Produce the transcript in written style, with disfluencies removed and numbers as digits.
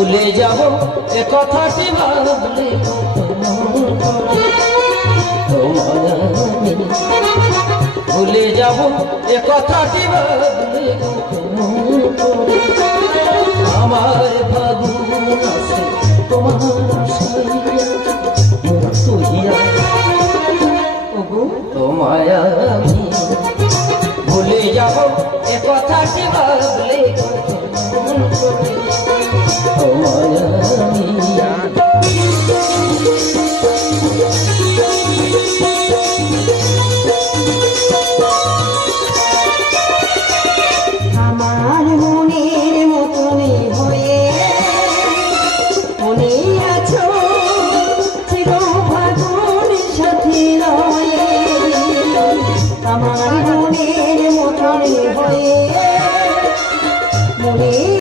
ভুলে যাব এ কথাটি ভাবলে তোমায় আমি ভুলে যাব এ কথাটি ভাবলে আমার ফাগুন আসে তোমার তোমায় আমি ভুলে যাব এ কথাটি ভাবলে তোমায়